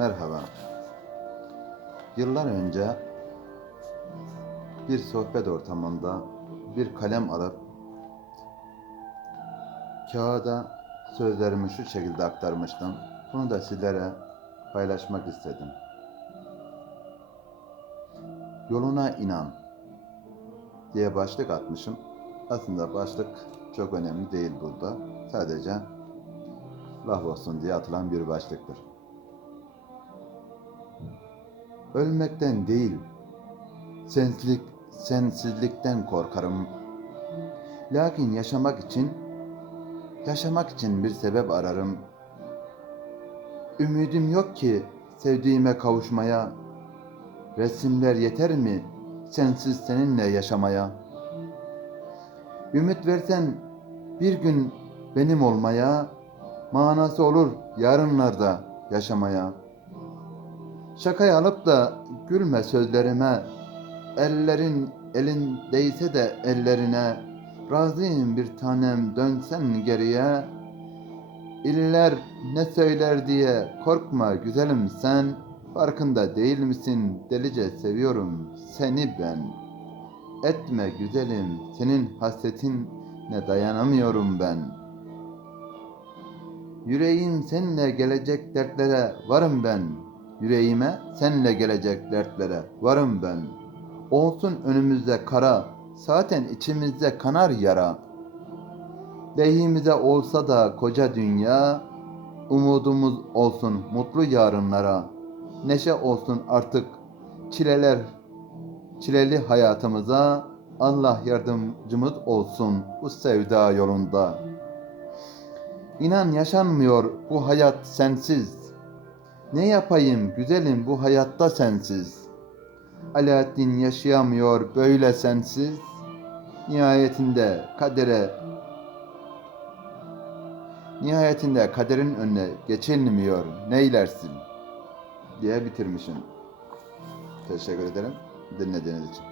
Merhaba. Yıllar önce bir sohbet ortamında bir kalem alıp kağıda sözlerimi şu şekilde aktarmıştım. Bunu da sizlere paylaşmak istedim. Yoluna inan diye başlık atmışım. Aslında başlık çok önemli değil burada. Sadece laf olsun diye atılan bir başlıktır. Ölmekten değil, sensizlik, sensizlikten korkarım. Lakin yaşamak için, yaşamak için bir sebep ararım. Ümidim yok ki sevdiğime kavuşmaya. Resimler yeter mi sensiz seninle yaşamaya? Ümit versen bir gün benim olmaya, manası olur yarınlarda yaşamaya. Şakaya alıp da gülme sözlerime, ellerin elin değse de ellerine, razıyım bir tanem dönsen geriye. İller ne söyler diye korkma güzelim sen, farkında değil misin delice seviyorum seni ben. Etme güzelim senin hasretinle dayanamıyorum ben.'' Yüreğim seninle gelecek dertlere varım ben. Yüreğime senle gelecek dertlere varım ben. Olsun önümüzde kara, zaten içimizde kanar yara. Lehimize olsa da koca dünya, umudumuz olsun mutlu yarınlara. Neşe olsun artık çileler, çileli hayatımıza. Allah yardımcımız olsun bu sevda yolunda. İnan yaşanmıyor bu hayat sensiz. Ne yapayım güzelim bu hayatta sensiz. Alaaddin yaşayamıyor böyle sensiz. Nihayetinde kadere Nihayetinde kaderin önüne geçilmiyor. Neylersin? diye bitirmişim. Teşekkür ederim dinlediğiniz için.